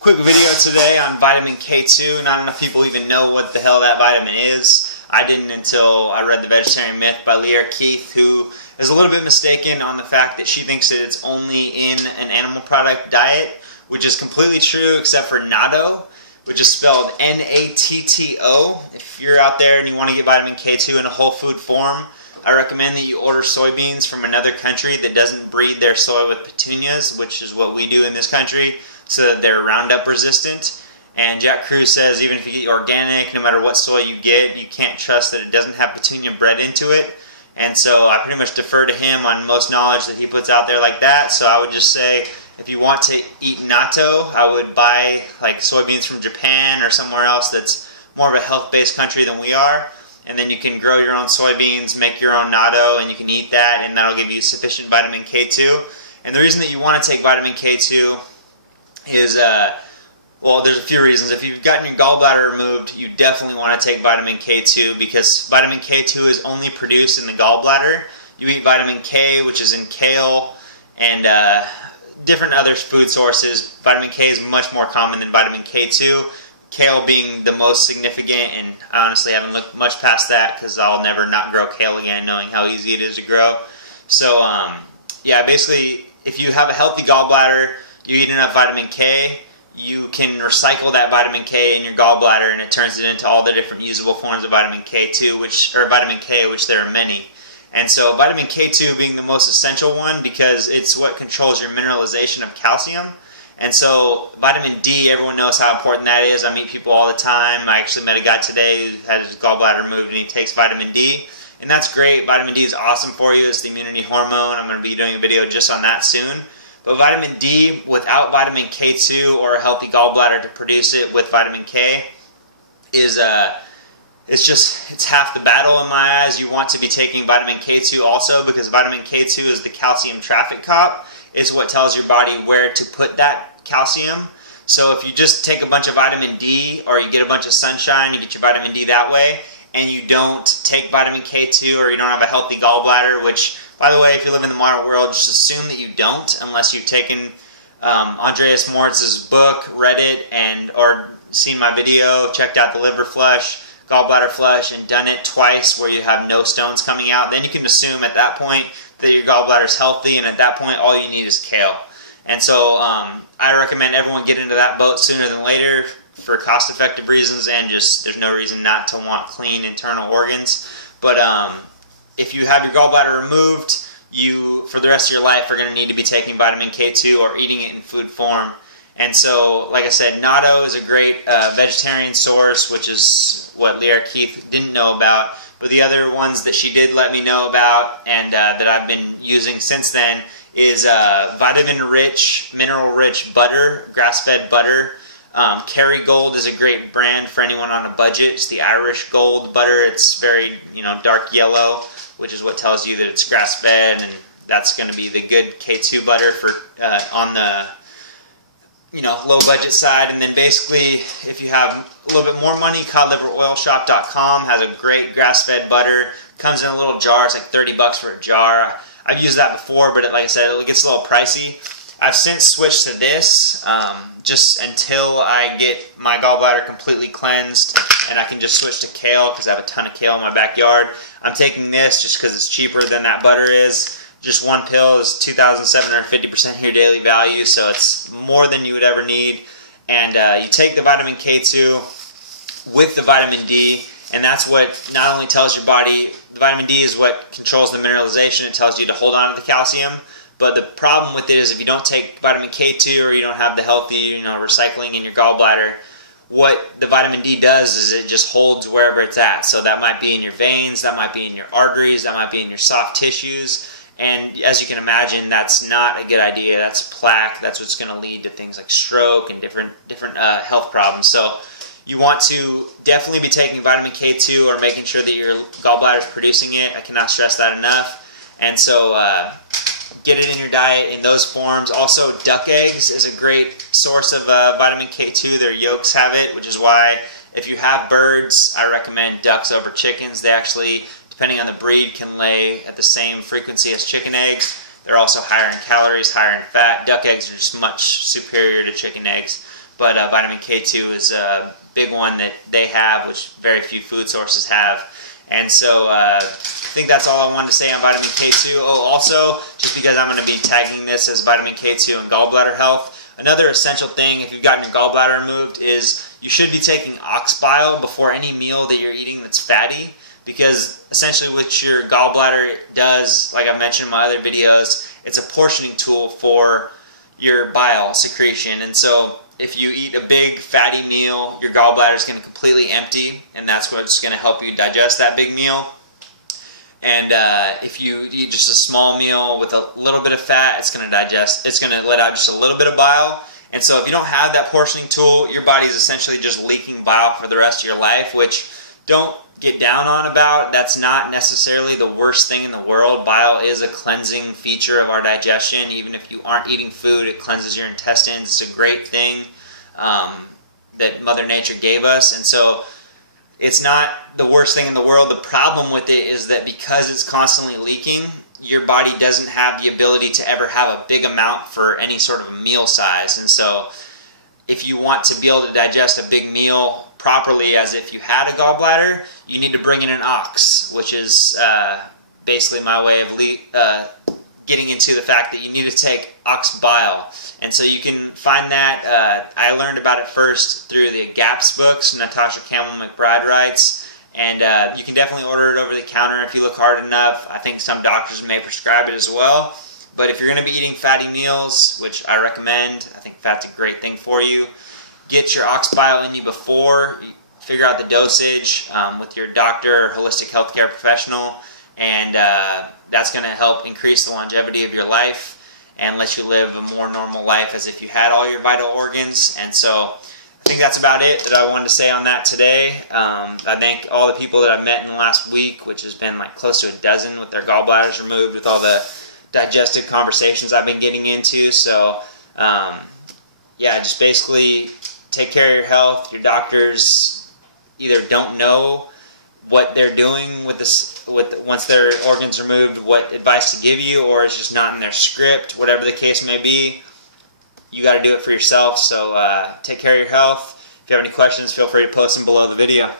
Quick video today on vitamin K2. Not enough people even know what the hell that vitamin is. I didn't until I read The Vegetarian Myth by Leah Keith, who is a little bit mistaken on the fact that she thinks that it's only in an animal product diet, which is completely true except for natto, which is spelled N-A-T-T-O. If you're out there and you want to get vitamin K2 in a whole food form, I recommend that you order soybeans from another country that doesn't breed their soy with petunias, which is what we do in this country, so that they're Roundup resistant. And Jack Cruz says even if you get organic, no matter what soy you get, you can't trust that it doesn't have petunia bred into it. And so I pretty much defer to him on most knowledge that he puts out there like that. So I would just say, if you want to eat natto, I would buy like soybeans from Japan or somewhere else that's more of a health-based country than we are. And then you can grow your own soybeans, make your own natto, and you can eat that, and that'll give you sufficient vitamin K2. And the reason that you want to take vitamin K2 is, well, there's a few reasons. If you've gotten your gallbladder removed, you definitely want to take vitamin K2 because vitamin K2 is only produced in the gallbladder. You eat vitamin K, which is in kale, and different other food sources. Vitamin K is much more common than vitamin K2. Kale being the most significant, and I honestly haven't looked much past that because I'll never not grow kale again, knowing how easy it is to grow. So, yeah, basically, if you have a healthy gallbladder, you eat enough vitamin K, you can recycle that vitamin K in your gallbladder, and it turns it into all the different usable forms of vitamin K2, which there are many. And so, vitamin K2 being the most essential one because it's what controls your mineralization of calcium. And so vitamin D, everyone knows how important that is. I meet people all the time. I actually met a guy today who had his gallbladder removed and he takes vitamin D. And that's great. Vitamin D is awesome for you. It's the immunity hormone. I'm going to be doing a video just on that soon. But vitamin D, without vitamin K2 or a healthy gallbladder to produce it with vitamin K, is it's half the battle in my eyes. You want to be taking vitamin K2 also because vitamin K2 is the calcium traffic cop. It's what tells your body where to put that calcium. So if you just take a bunch of vitamin D or you get a bunch of sunshine, you get your vitamin D that way, and you don't take vitamin K2 or you don't have a healthy gallbladder, which, by the way, if you live in the modern world, just assume that you don't unless you've taken Andreas Moritz's book, read it, or seen my video, checked out the liver flush, gallbladder flush, and done it twice where you have no stones coming out. Then you can assume at that point that your gallbladder is healthy, and at that point all you need is kale. And so I recommend everyone get into that boat sooner than later for cost-effective reasons, and just there's no reason not to want clean internal organs. But if you have your gallbladder removed, you for the rest of your life are going to need to be taking vitamin K2 or eating it in food form. And so, like I said, natto is a great vegetarian source, which is what Leah Keith didn't know about. But the other ones that she did let me know about and that I've been using since then is vitamin-rich, mineral-rich butter, grass-fed butter. Kerrygold is a great brand for anyone on a budget. It's the Irish Gold butter. It's very, dark yellow, which is what tells you that it's grass-fed, and that's going to be the good K2 butter for on the low budget side. And then basically, if you have a little bit more money, codliveroilshop.com has a great grass-fed butter. Comes in a little jar. It's like $30 for a jar. I've used that before, but like I said, it gets a little pricey. I've since switched to this just until I get my gallbladder completely cleansed, and I can just switch to kale because I have a ton of kale in my backyard. I'm taking this just because it's cheaper than that butter is. Just one pill is 2,750% of your daily value, so it's more than you would ever need. And you take the vitamin K2 with the vitamin D, and that's what not only tells your body, the vitamin D is what controls the mineralization. It tells you to hold on to the calcium. But the problem with it is if you don't take vitamin K2 or you don't have the healthy, recycling in your gallbladder, what the vitamin D does is it just holds wherever it's at. So that might be in your veins, that might be in your arteries, that might be in your soft tissues. And as you can imagine, that's not a good idea. That's plaque. That's what's going to lead to things like stroke and different health problems. So you want to definitely be taking vitamin K2 or making sure that your gallbladder is producing it. I cannot stress that enough. And so get it in your diet in those forms. Also, duck eggs is a great source of vitamin K2. Their yolks have it, which is why if you have birds, I recommend ducks over chickens. They actually, depending on the breed, can lay at the same frequency as chicken eggs. They're also higher in calories, higher in fat. Duck eggs are just much superior to chicken eggs. but vitamin K2 is a big one that they have, which very few food sources have. And so I think that's all I wanted to say on vitamin K2. Oh, also, just because I'm going to be tagging this as vitamin K2 and gallbladder health, another essential thing if you've gotten your gallbladder removed is you should be taking ox bile before any meal that you're eating that's fatty, because essentially what your gallbladder does, like I mentioned in my other videos, it's a portioning tool for your bile secretion. And so if you eat a big fatty meal, your gallbladder is going to completely empty, and that's what's going to help you digest that big meal. And if you eat just a small meal with a little bit of fat, it's going to let out just a little bit of bile. And so if you don't have that portioning tool, your body is essentially just leaking bile for the rest of your life, which don't get down on about. That's not necessarily the worst thing in the world. Bile is a cleansing feature of our digestion. Even if you aren't eating food, it cleanses your intestines. It's a great thing that Mother Nature gave us. And so it's not the worst thing in the world. The problem with it is that because it's constantly leaking, your body doesn't have the ability to ever have a big amount for any sort of meal size. And so if you want to be able to digest a big meal properly as if you had a gallbladder, you need to bring in an ox, which is basically my way of getting into the fact that you need to take ox bile. And so you can find that, I learned about it first through the GAPS books, Natasha Campbell McBride writes, and you can definitely order it over the counter if you look hard enough. I think some doctors may prescribe it as well. But if you're going to be eating fatty meals, which I recommend, I think fat's a great thing for you, get your ox bile in you before, figure out the dosage with your doctor or holistic healthcare professional, and that's going to help increase the longevity of your life and let you live a more normal life as if you had all your vital organs. And so I think that's about it that I wanted to say on that today. I thank all the people that I've met in the last week, which has been like close to a dozen with their gallbladders removed, with all the digestive conversations I've been getting into. So yeah, just basically take care of your health. Your doctors either don't know what they're doing with this, once their organs removed, what advice to give you, or it's just not in their script. Whatever the case may be, you got to do it for yourself. So take care of your health. If you have any questions, feel free to post them below the video.